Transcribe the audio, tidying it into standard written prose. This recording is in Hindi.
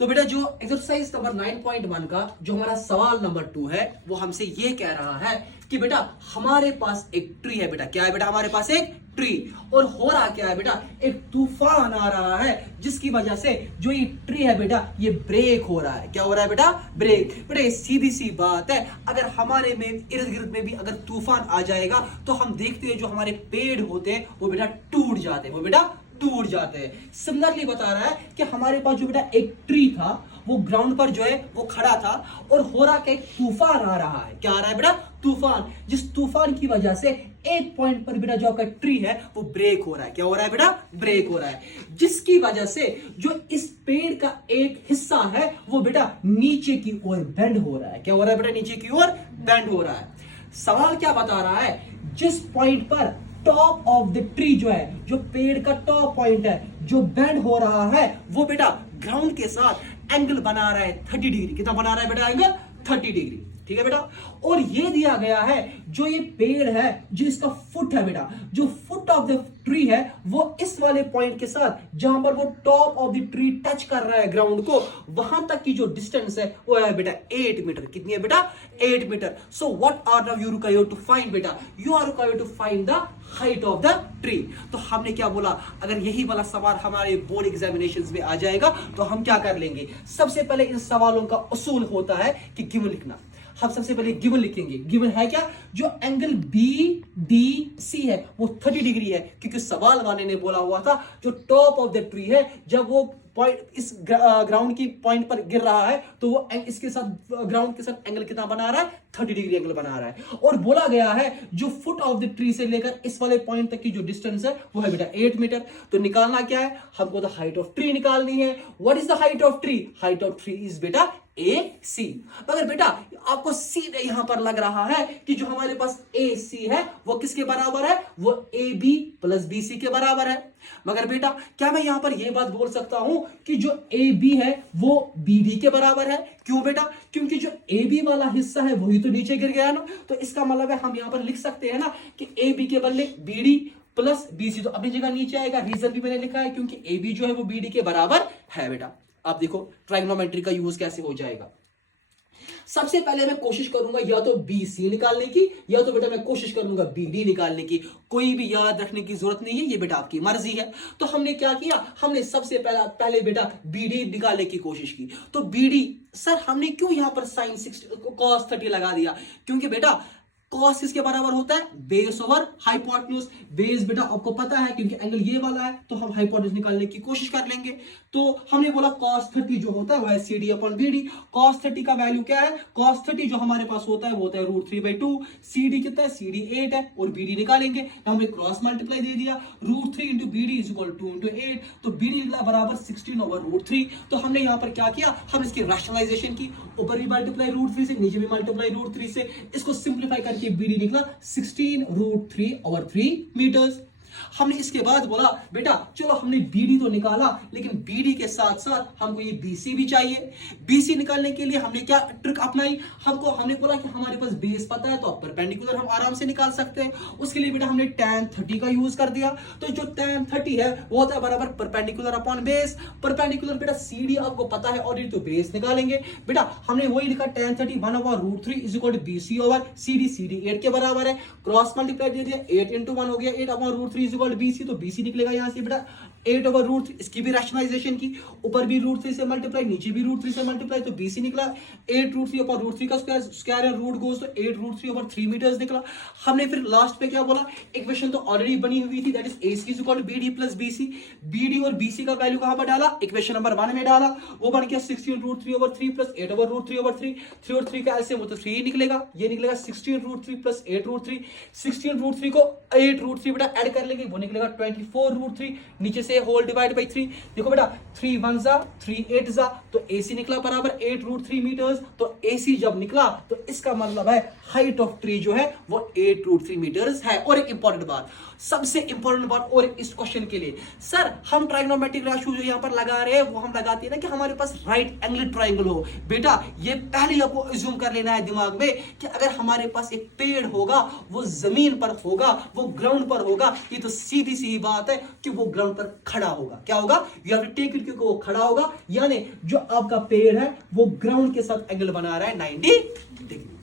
तो बेटा जो एक्सरसाइज नंबर 9.1 का जो हमारा सवाल नंबर 2 है वो हमसे ये कह रहा है कि बेटा हमारे पास एक ट्री है। बेटा क्या है बेटा, हमारे पास एक ट्री, और हो रहा क्या है बेटा, एक तूफान आ रहा है जिसकी वजह से जो ये ट्री है बेटा ये ब्रेक हो रहा है। क्या हो रहा है बेटा, ब्रेक। बेटा ये सीधी सी बात है, अगर हमारे में इर्द गिर्द में भी अगर तूफान आ जाएगा तो हम देखते हैं जो हमारे पेड़ होते हैं वो बेटा टूट जाते हैं, वो बेटा टूट जाते हैं। सिमिलरली बता रहा है कि हमारे पास जो बेटा एक ट्री था वो ग्राउंड पर जो है वो खड़ा था, और हो रहा क्या, एक तूफान आ रहा है। क्या आ रहा है बेटा, तूफान। जिस तूफान की वजह से एक पॉइंट पर बेटा जो आपका ट्री है वो ब्रेक हो रहा है। क्या हो रहा है बेटा, ब्रेक हो रहा है, जिसकी वजह से जो इस पेड़ का एक हिस्सा है वो बेटा नीचे की ओर बेंड हो रहा है। क्या हो रहा है बेटा, नीचे की ओर बेंड हो रहा है। सवाल क्या बता रहा है, जिस पॉइंट पर टॉप ऑफ द ट्री जो है, जो पेड़ का टॉप पॉइंट है जो बेंड हो रहा है वो बेटा ग्राउंड के साथ एंगल बना रहा है 30 डिग्री। कितना बना रहा है बेटा, एंगल 30 डिग्री। ठीक है बेटा, और ये दिया गया है जो ये पेड़ है जो इसका फुट है बेटा, जो फुट ऑफ द ट्री है वो इस वाले पॉइंट के साथ जहां पर वो top of the tree touch कर रहा है ग्राउंड को, वहां तक की जो डिस्टेंस है वो है बेटा 8 मीटर। कितनी है बेटा, 8 metre. So what are now you required to find बेटा, you are required to find the height of the tree. तो हमने क्या बोला, अगर यही वाला सवाल हमारे बोर्ड एग्जामिनेशंस में आ जाएगा तो हम क्या कर लेंगे, सबसे पहले इन सवालों का उसूल होता है कि गिवन लिखना। हम सबसे पहले गिवन लिखेंगे। गिवन है क्या, जो एंगल बी डी सी है वो 30 डिग्री है, क्योंकि सवाल वाले ने बोला हुआ था जो टॉप ऑफ द ट्री है जब वो पॉइंट इस ग्राउंड की पॉइंट पर गिर रहा है तो वो इसके साथ ग्राउंड के साथ एंगल कितना बना रहा है, 30 डिग्री एंगल बना रहा है। और बोला गया है जो फुट ऑफ द ट्री से लेकर इस वाले पॉइंट तक की जो डिस्टेंस है वो है बेटा 8 मीटर। तो निकालना क्या है, हमको द हाइट ऑफ ट्री निकालनी है। What is the height of tree, height of tree is बेटा ए सी। मगर बेटा आपको सीधे यहां पर लग रहा है कि जो हमारे पास ए सी है वो किसके बराबर है, वो A B plus B C के बराबर है। मगर बेटा क्या मैं यहां पर यह बात बोल सकता हूं कि जो ए बी है वो बी डी के बराबर है? क्यों बेटा, क्योंकि जो ए बी वाला हिस्सा है वही तो नीचे गिर गया ना। तो इसका मतलब है हम यहां पर लिख सकते हैं ना कि ए बी के बदले B D plus B C, तो अपनी जगह नीचे आएगा। रीजन भी मैंने लिखा है क्योंकि ए बी जो है वो बी डी के बराबर है। बेटा आप देखो ट्राइगोनोमेट्री का यूज कैसे हो जाएगा। सबसे पहले मैं कोशिश करूंगा या तो बी सी निकालने की या तो बेटा मैं कोशिश करूंगा बी डी निकालने की। कोई भी याद रखने की जरूरत नहीं है, ये बेटा आपकी मर्जी है। तो हमने क्या किया, हमने सबसे पहले बेटा बी डी निकालने की कोशिश की। तो बी डी सर हमने क्यों यहां पर साइन 60 cos 30 लगा दिया, क्योंकि बेटा cos किसके बराबर होता है, बेस ओवर हाइपोटेन्यूज। बेस बेटा आपको पता है क्योंकि एंगल ये वाला है तो हम हाइपोटेन्यूज निकालने की कोशिश कर लेंगे। तो हमने बोला cos 30 जो होता है वो है C D upon B D. cos 30 का वैल्यू क्या है, cos 30 जो हमारे पास होता है वो होता है √3/2। सी डी कितना है, सी डी 8 है, और बी डी निकालेंगे तो हमने क्रॉस मल्टीप्लाई दे दिया, √3 into B D is equal 2 into 8। तो बी डी निकला बराबर 16/√3। तो हमने यहाँ पर क्या किया, हमने इसकी रैशनलाइजेशन की, ऊपर भी मल्टीप्लाई √3 से, नीचे भी मल्टीप्लाई √3 से, इसको सिंप्लीफाई करके बीडी निकला 16√3/3 मीटर्स। हमने इसके बाद बोला बेटा चलो हमने बीडी तो निकाला लेकिन बीडी के साथ साथ हमको ये बीसी भी चाहिए। बीसी निकालने के लिए हमने क्या ट्रिक अपनाई, हमने बोला कि हमारे पास बेस पता है तो अब परपेंडिकुलर हम आराम से निकाल सकते हैं। उसके लिए बेटा हमने tan 30 का यूज कर दिया। तो जो tan 30 है वो होता है बराबर परपेंडिकुलर अपॉन बेस। परपेंडिकुलर बेटा सीडी आपको पता है ऑलरेडी, तो बेस निकालेंगे। बेटा हमने वही लिखा tan 30 1/√3 is equal to BC over CD. CD 8 के बराबर है, क्रॉस मल्टीप्लाई दे दिया, 8 इंटू 1 हो गया 8/√3 इज इक्वल टू बीसी। तो बीसी निकलेगा यहां से बेटा 8/√3। इसकी भी रैशनलाइजेशन की, ऊपर भी √3 से मल्टीप्लाई, नीचे भी √3 से मल्टीप्लाई, तो बीसी निकला 8√3/√3 का स्क्वायर है, रूट गोज तो 8√3/3 मीटर्स निकला। हमने फिर लास्ट पे क्या बोला, इक्वेशन तो ऑलरेडी बनी हुई थी, that is AC is equal to BD plus BC। BD और BC का वैल्यू कहां पर डाला, इक्वेशन नंबर 1 में डाला, वो बन गया 16√3/3 प्लस 8/√3/3। 3 और 3 का एलसीएम हो तो 3 निकलेगा, ये निकलेगा 16√3 प्लस 8√3। 16√3 को 8√3 बेटा ऐड कर लेंगे, वो निकलेगा 24√3, नीचे से होल डिवाइड बाई 3। देखो बेटा 3 1 जा 3 8 जा, तो AC निकला बराबर 8√3 मीटर्स। तो AC जब निकला तो इसका मतलब है हाइट ऑफ ट्री जो है वो 8√3 मीटर्स है। और एक इंपॉर्टेंट बात, सबसे इंपॉर्टेंट बात और इस क्वेश्चन के लिए, सर हम ट्राइगोनोमेट्रिक रेशियो जो यहां पर लगा रहे हैं वो हम लगाते हैं ना कि हमारे पास राइट एंगल ट्राइंगल हो। बेटा ये पहले आपको अज्यूम कर लेना है दिमाग में कि अगर हमारे पास एक पेड़ होगा वो जमीन पर होगा, वो ग्राउंड पर होगा, ये तो सीधी सी बात है कि वो ग्राउंड पर खड़ा होगा। क्या होगा? You have to take it, क्योंकि वो खड़ा होगा, यानी जो आपका पेड़ है वो ग्राउंड के साथ एंगल बना रहा है 90 डिग्री।